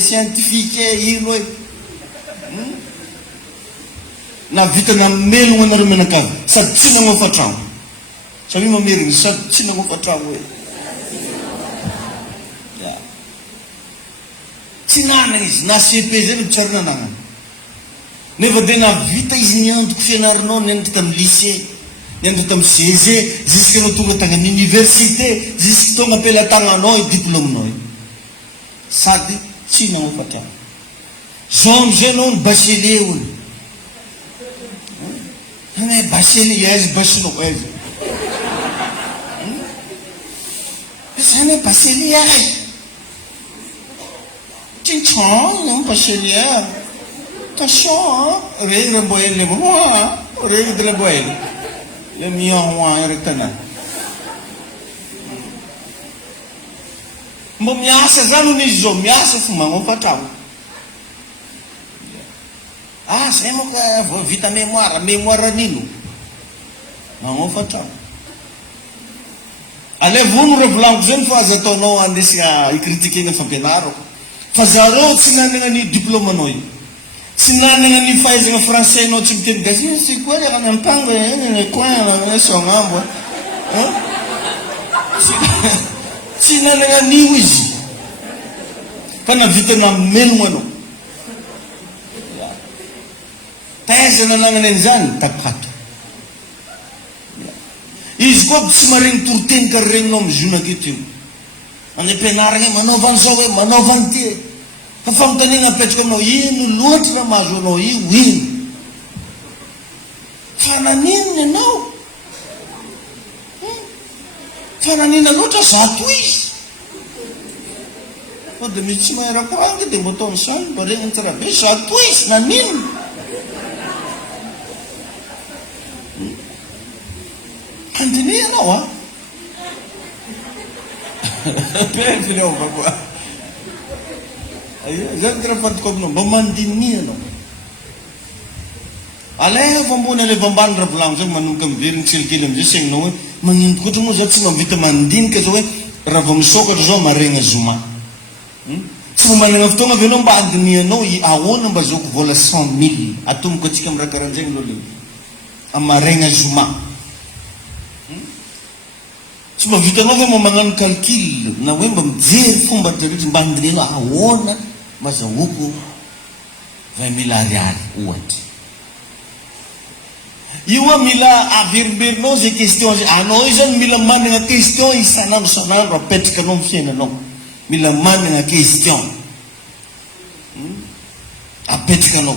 scientifique ino hoe na vitana melogno anareo menakavy sady tsy nagnofa tragno samy mameriny sady tsy nagnofa tragno hoe tsy nanana izy na CP zay no tsary nananana nefa de navita izy niantoko fianarinao nianatra tamin'ny lycée nianatra tamin'ny CG jusque anao tonga tagny amin'ny université jusque tonga ampelatagnanao i diplômenao io sady tsy nagnofa tragno zao amizay anao ny bachelier olo mais bachelier aiza bachelot aiza zany hoe bachelier tintron bachelier attention rei ramboel le moa rei de ramboel le miahoa rekana mbo miasa zany nizy zao miasa fo magnofa tragno zay moa ka vita mémoire nino magnofa tragno alevono re volaniko zany fa aza ataonao andesika ikritikena fampianarako fa zareo tsy nanana ny diplôme anao io tsy nanana ny fahaizana français anao tsy miteny gasy c'est quoi les rampango coin sognambo tsy nanana an'io izy fa navitana melogno anao taiza nananana an'izany tapato izy koa tsy maregny toroteny ka regninao amy zonake teo any ampianaragna manaova an'izao hoe manaova an'ty fa fanotanena apetraka aminao ino loatra na mahazo anao io ino fa naninona anao fa nanina loatra zato izy fa de misy tsy maherakoranga de mbo ataony sany mba regniny tsara be zato izy naninona andini anao pefileova koa zay tena fantoko aminao mba mandini anao alefa ambony alefa ambany raha volagno zay manomboka miveriny kelikely amizay segninao hoe magnino koatra moa zao tsy mavita mandinika zao hoe raha vao misokatra zao maregna zoma tsy mba managna fotoagna avy anao mba andinianao ahoana mba zaoko vola 100 000 atomboka atsika amiraha karan'zegny lo le amaregna zoma tsy mba vitanao fa magnano calcul na hoe mba mijery fomba teretra mba andinianao ahoana mba zaoko 20 000 ariary ohatra io mila averimberinao zay question zay anao io zany mila manana question isanandro sanandro apetraka anao fiainanao mila manana question apetraka anao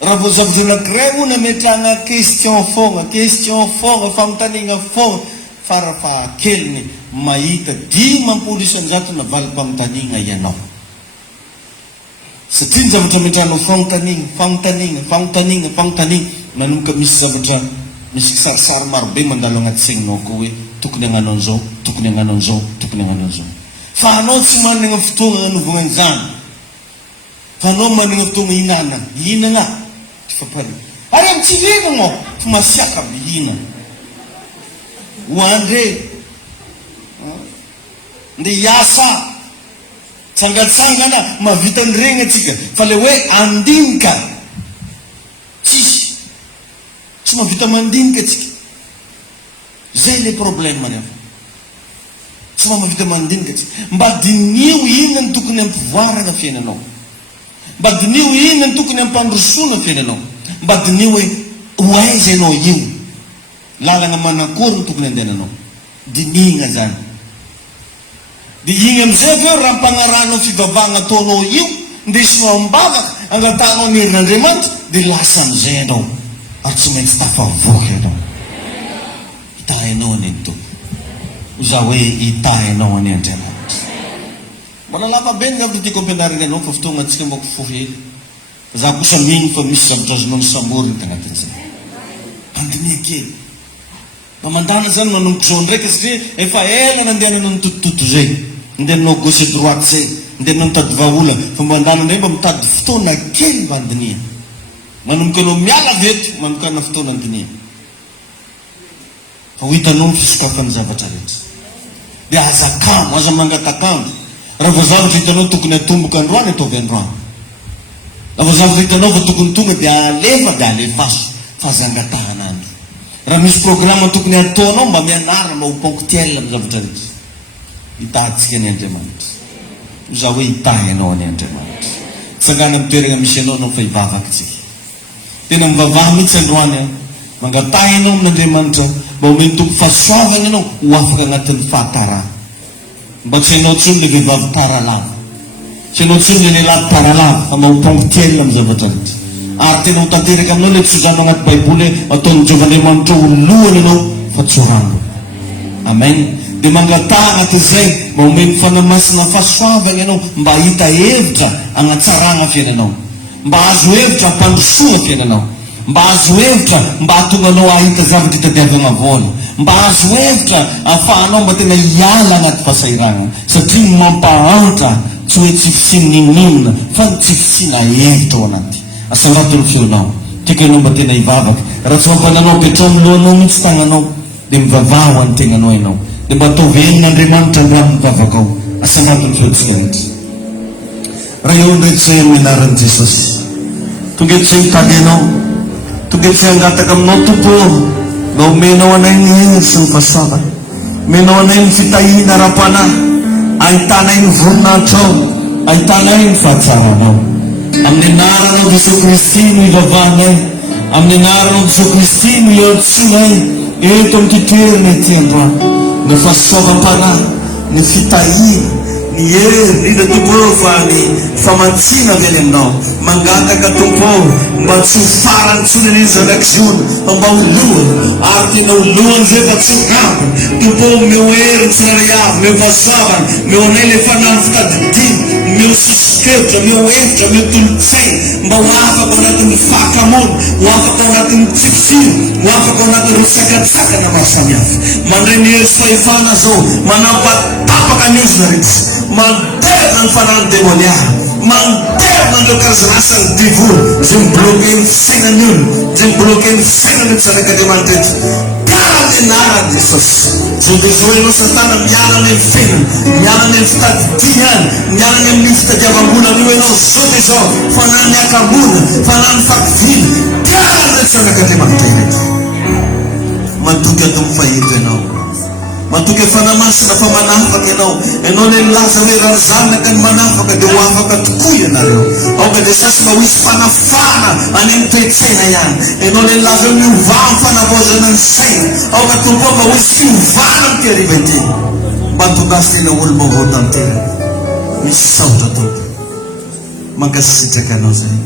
raha vao zavatra anankiray moa nametrahana question fogna fanotanina fogna farafahakeliny mahita 10 isanjato na valim-pamotanina ianao satria ny zavatra metrahanao fanotanina manomboka misy zavatra misy kisarisary marobe mandalo agnaty segninao koa hoe tokony agnano an'izao tokony agnano an'izao tokony agnano an'izao fa anao tsy manana fotoagna anovana an'izany fa anao manana fotoagna hinana tifapari ary amy tsy hinanao fa masiaka mihina hoandre nde hiasa tsangatsangana mavita nyregny atsika fa le hoe andinika tsy mavita mandinika atsika zay le problème rehefa tsy mavita mandinika atsika mba dinio inona ny tokony ampivoarana fiainanao mba dinio inona ny tokony ampandrosoana fiainanao mba dinio hoe hoaiza ianao io lalagna manakory ny tokony andehananao dinigna zany de igny amizay aveo raha mpagnaranao fivavahana ataonao io ndesinao ambavaka angatanao ny herin'Andriamanitra de lasa amizay anao ary tsy maintsy tafavoaka anao itahinao any tompo za hoe itahinao any Andriamanitra mbola lava be ny zavatra tiako ampianarina anao fa fotoagna atsika mbako fohely za kosa mino fa misy zavatra azonao misamboriny tagnatin'izay pandinia kely mba mandana zany manomboka zao ndraiky satria efa ela nandehananao ny totototo zay ndehananao gauche droite zay ndehananao mitady vaola fa mba mandana ndray mba mitady fotoana kely mba andinia manomboka anao miala veto manokana fotoana andinia fa ho hitanao ny fisokafany zavatra rehetra dia azakamo, aza mangatakamo. Raha voazavatra hitanao tokony atomboka androany ataovy androany. Raha voazavatra hitanao fa tokony tonga dia alefaso fa zangatahana andro. Raha misy programa tokony ataonao mba mianarana mba ho ponctuel amin'ny zavatra rehetra. Hitantsika ny Andriamanitra. Za hoe hitahy ianao any Andriamanitra. Tsangana amin'ny toerana misy ianao anao fa hivavaka tsika. Tena mivavaha mihitsy androany mangatahy ianao amin'Andriamanitra mba homeny tompo fahasoavana ianao ho afaka agnatin'ny fahatarana. Mba tsy hainao tsony le vehivavy taralava, tsy hainao tsony le lehilahy taralava, fa mba ho ponctuel amin'ny zavatra rehetra. Ary tena ho tanteraka aminao le tsodrano agnaty Baiboly ataon'ny Jehovahandriamanitra ho lohany ianao fa tsorano. Amen. Dia mangataha agnatin'izay mba homeny fanamasina fahasoavana ianao mba hita hevitra hanatsarana fiainanao, mba azo hevitra hampandrosoa fiainanao, mba azo hevitra mba hahatonga anao ahita zavatra hitadiavana vola, mba azo hevitra ahafahanao mba tena hiala agnaty fahasairana, satria mampahantra tsy hoe tsy fisininina fa tsy fisina hevitra ao anaty. Asangatony feonao tiaka ianao mba tena hivavaka. Raha tsy mampananao petrao milohanao mihitsy tagnanao dia mivavaha ho an'ny tegnanao ianao, dia mba atao venin'Andriamanitra androany mivavaka ao. Asangatony feontsika rehetra. Raha eo ndreky amin'ny anaran'i Jesosy, tonga tsy hitady ianao, tonga tsy hangataka aminao tompo mba homenao anay ny hery sy ny fahasoavana, menao anay ny fitahiana ara-panahy, ahitanay ny voninahitra ao, ahitanay ny fahatsaranao. Amin'ny anaranao Jesosy Kristy no hivavahanay, amin'ny anaranao Jesosy Kristy no hiantsoanay eto amin'ity toerana ity androany. Ny fahasoavam-panahy, ny fitahiana, ny hery indrindra tompo fa ny famantsina avy any aminao, mangataka tompo mba tsy ho farany tsony ny zanak'ziona fa mba ho lohany, ary tena ho lohany zay fa tsy ho kampony. Tompo meo hery ny tsirairay avy, meo fahasoavana, meo anay le fanahy fitadidiny, meo sosokevitra, meo hevitra, meo tolotsaina, mba ho afaka ao anatin'ny fahakamona, ho afaka ao anatin'ny tsikitsiro, ho afaka ao anatin'ny rosakatsakana maro samihafa. Mandray ny hery sy fahefana zao, manampatapaka ny ozona rehetra, mandevina ny fanahin'ny demoniara, mandevina an'ireo karazan'asany divoly zay mibloke ny fisainany olo, zay mibloke ny fisainany zanak'Andriamanitra eto. Miala amin'ny anaran'i Jesosy. Zay bezoinao Satana miala amin'ny fiainana, miala amin'ny fitadidiana, miala amin'ny fitadiavam-bola io ianao zao dia zao, fanahy ny akamona, fanahy ny fakiviana, miala amin'ny zanak'Andriamanitra eto. Matoky atao fahito ianao, matoky fanamasina fa manafaka ianao le laza hoe raha zanaka ny manafaka dia ho afaka tokoa ianareo. Aoka dia sasy mba ho hisy fanafana any amin'ny toe-tsaina ihany. Ianao le laza hoe miovana ny fanavaozana ny saina. Aoka tompo mba ho hisy fiovana amin'ny tiariva ity, mba tongasy tena olo vaovao tanteraka. Misy saotra tompo, mankasitraka anao zay.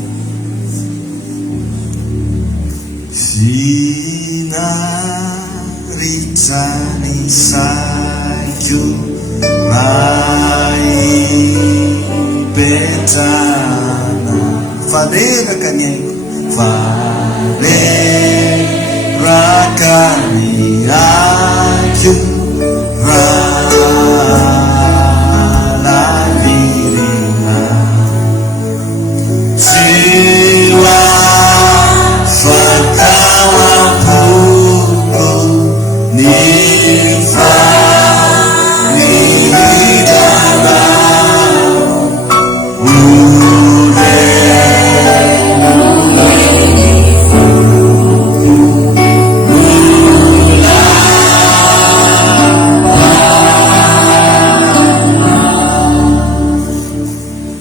Ritrany saiko naipetrana, faneraka ny aiko, faneraka ny aiko, ralavirina siwa fatawapuko nifa nidara ule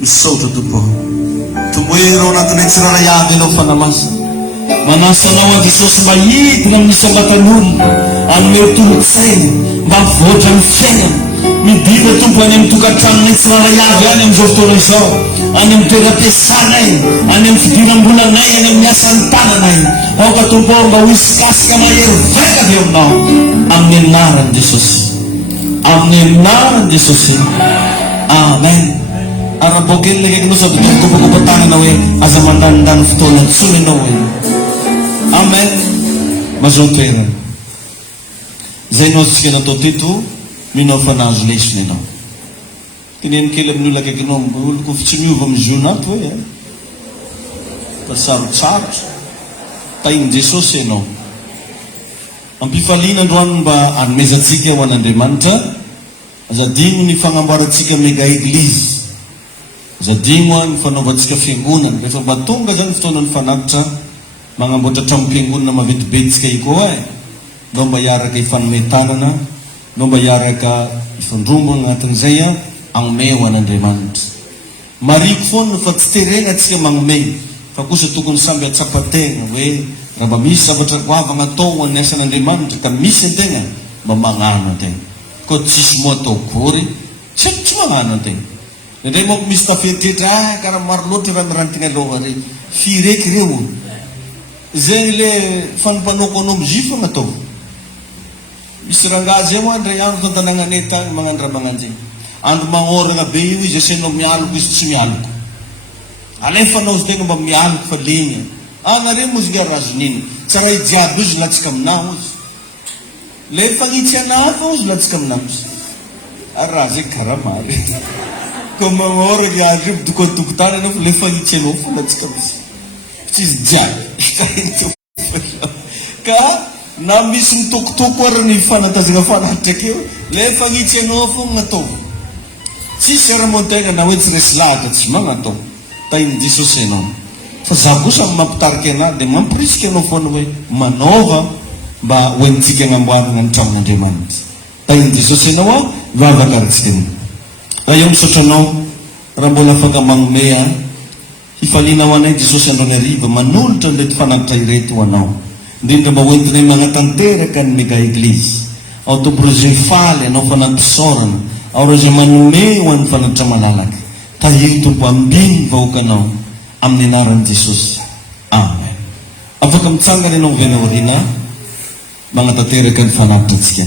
misaotra tompo, tomoero anatinay tsiraray avy ianao fanamasina. Manasanao a Jesosy mba hidina amin'ny sambatan'olona, amin'ny tolotsaina, mba mivoatra ny fiainana. Midina tompo any amin'ny tokantranonay tsiraray avy any amin'izao fotoana izao, any amin'ny toeram-piasanay, any amin'ny fidiram-bolanay, any amin'ny asan'ny tananay. Aoka tompo mba ho isikasika mahery vaika avy aminao, amin'ny anaran'i Jesosy, amin'ny anaran'i Jesosy. Amen. Araboka eny lekaikinao sady tompokompatana hoe aza mandanindany fotoana intsony ianao hoe. Amen. Mazao toerana zay ianao tsika natao teto, minao fanazo lesona ianao. Kineny kely amin'ny olo akaikinao, olo kofa tsy miova amin'ny zonato hoe fa sarotsarotra tahin'i Jesosy ianao. Ampifaliana androany mba hanomezantsika ho an'Andriamanitra Azadino ny fagnamboarantsika mega eglizy. Azadino ny fanaovantsika fiangonana. Rehefa mba tonga zany fotoana ny fanapitra magnamboatra trano-piangonana mavetibetsika ikoa no mba hiaraka ifanometanana, no mba hiaraka ifandrombona agnatin'izay agnome ho an'Andriamanitra. Mariko foana fa tsy terena atsika magnome, fa kosa tokony samby atsapategna hoe raha mba misy zavatra goavagna atao ho an'ny asan'Andriamanitra ka misy antegna mba magnano antegna. Ko tsisy mo atao gory, tsy magnano antegna. Indray moa misy tafetritra karaha maro loatra raha mirantigna aloha re fireky reo. Zegny le fanompanoko anao mizifo natao. Misy rangazy eo andray andro tantananganay tagny magnano raha magnanjay. Andro magnoragna be io izy asenao mialoko izy tsy mialoko. Alefanao izy tegna mba mialoko fa legna. Nare moziga razonina. Tsy raha ijiaby izy latsika aminahy izy. Le fagnitsy anahy izy latsika aminahy izy. Raha zay karamary. Ko magnoraga andro doko-tokotany anao fa le fagnitsy anao fa latsika aminahy. Tsy izy jiaby. Ka na misy mitokotoko ary ny fanatazana fanatitra keo, le fagnitsy anao fogna natao. Tsisy raha-motegna na hoe tsy resy lahatra tsy magnatao. Tain'i Jesosy anao. Fa za kosa mampitarika anahy dia mampirisika anao foana hoe manaova mba hoentsika agnamboarana ny tranon'Andriamanitra. Tain'i Jesosy anao vavaka aritsika anao. Raha eo misaotra anao, raha mbola afaka magnome hifaliana ho anay Jesosy andro hariva manolotra an'ilay fanatitra ireto ho anao. Indrindra mba hoentinay magnatanteraka ny mega eglizy. Ao tomborozay faly anao fanampisaorana. Ao raha zay manome ho an'ny fanatitra malalaka. Tahiry tompo ambiny vahoakanao amin'ny anaran'i Jesosy. Amen. Afaka mitsangana ianao avy any aoriana magnatanteraka ny fanatitra antsika.